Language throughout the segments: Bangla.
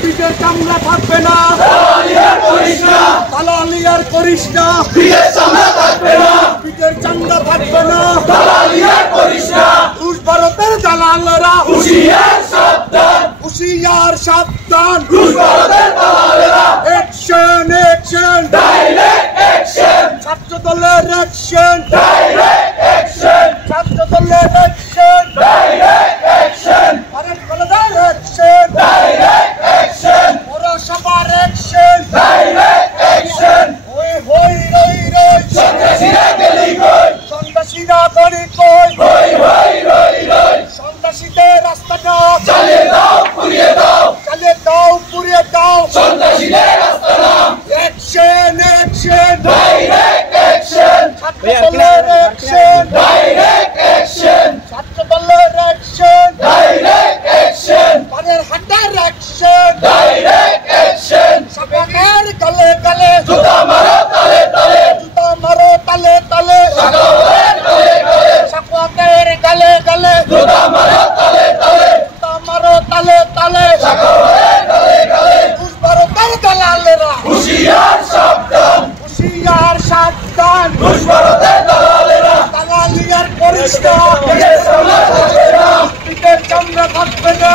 পিঠের চামড়া থাকবে না, দালালি আর করিস না, পিঠের চামড়া থাকবে না, রুশ ভারতের দালালেরা হুঁশিয়ার সাবধান, অ্যাকশন অ্যাকশন, ছাত্র দলের অ্যাকশন, ছাত্র দলের অ্যাকশন, ভারত কলেজের অ্যাকশন, পৌরসভার অ্যাকশন, হই হই রই রই, সন্ত্রাসীরা গলি কই, সন্ত্রাসীদের রাস্তাটা চালিয়ে দাও পুড়িয়ে দাও, অ্যাকশন অ্যাকশন, ছাত্র দলের অ্যাকশন, ছাত্র দলের অ্যাকশন, পানের হাটার অ্যাকশন, সাকাতের গলে গলে, জুতা মারো তালে তালে, সাকাতের গলে গলে, জুতা মারো তালে তালে, রুশ ভারতের দালালেরা হুঁশিয়ার সাবধান, দালালি আর করিস না, পিঠের চামড়া থাকবে না,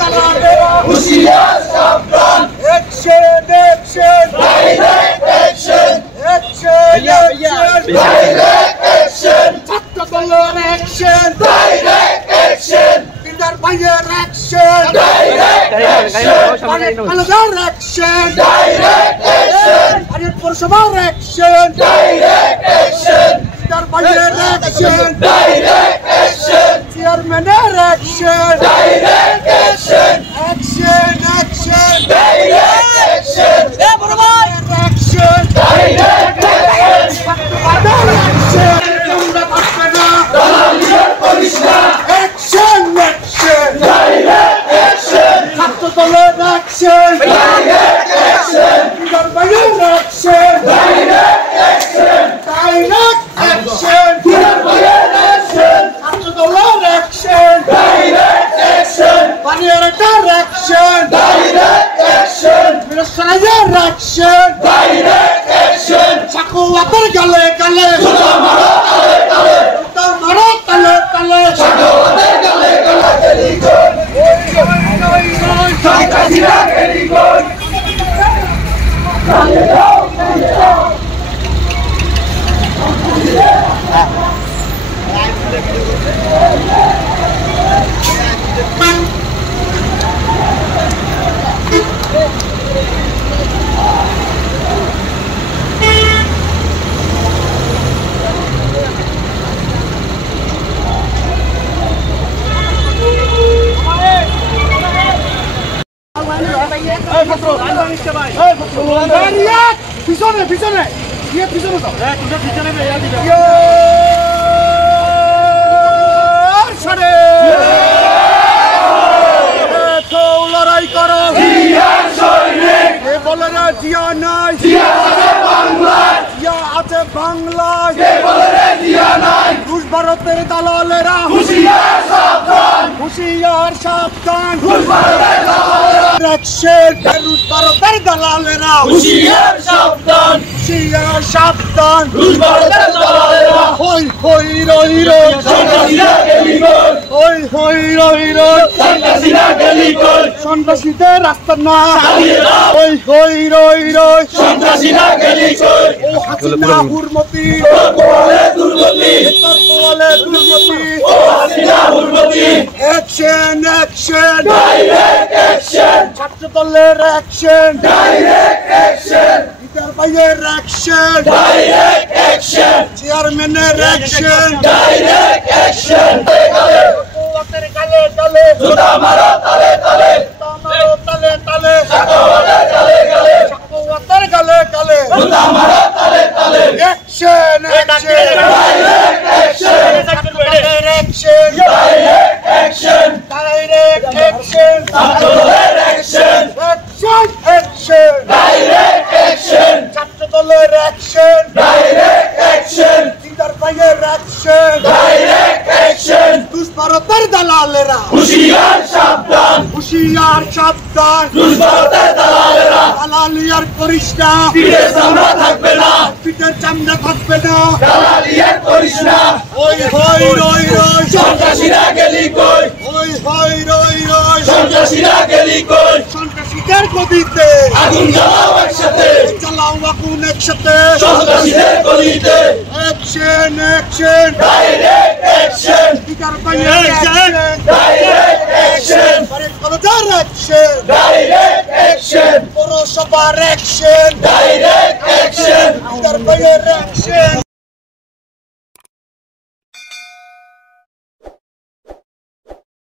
দালালেরা হুঁশিয়ার সাবধান, অ্যাকশন অ্যাকশন, ছাত্র দলের অ্যাকশন, পিতার ভাইয়ের অ্যাকশন, কলেজের অ্যাকশন, ভারত পৌরসভার অ্যাকশন, পিতার ভাইয়ের অ্যাকশন, চেয়ারম্যানের অ্যাকশন, অ্যাকশন অ্যাকশন, সাকুয়াতের গালে গালে, জুতা মারো তালে তালে, সাকুয়াতের গালে গালে, সন্ত্রাসীরা গলি কই, পিছনে পিছনে পিছনে লড়াই করো, বলে না জিয়া নাই, জিয়া আছে বাংলায়, রুশ ভারতের দালালেরা হুঁশিয়ার সাবধান, রুশ ভারতের দালালেরা হুঁশিয়ার সাবধান, হই হই রই রই, সন্ত্রাসীদের রাস্তা না, হই হই রই রই, ও হাসিনা হুরমতি, অ্যাকশন অ্যাকশন, ছাত্র দলের অ্যাকশন, পিতার ভাইয়ের অ্যাকশন, চেয়ারম্যানের অ্যাকশন, সাকুয়াতের গালে গালে, জুতা মারো তালে তালে, সাকুয়াতের গালে গালে, অ্যাকশন অ্যাকশন, ছাত্র দলের অ্যাকশন, ডাইরেক্ট অ্যাকশন, ভারতের দালালেরা হুঁশিয়ার সাবধান, হুঁশিয়ার সাবধান, রুশ ভারতের দালালেরা দালালি আর করিস না, পিঠের চামড়া থাকবে না, পিঠের চামড়া থাকবে না। দালালি আর করিস না, ওই হই রই রই, সন্ত্রাসীরা গেলি কই, ওই হই রই রই, সন্ত্রাসীরা গেলি কই, সন্ত্রাসীদের গদিতে আগুন জ্বালাও একসাথে, চালাও আগুন একসাথে। সন্ত্রাসীদের গলিতে অ্যাকশন অ্যাকশন, ডাইরেক্ট অ্যাকশন, বিচার পাইয়ে অ্যাকশন, ডাইরেক্ট অ্যাকশন, কলেজের অ্যাকশন, ডাইরেক্ট অ্যাকশন, পৌরসভার অ্যাকশন, ডাইরেক্ট অ্যাকশন, বিচার পাইয়ে অ্যাকশন।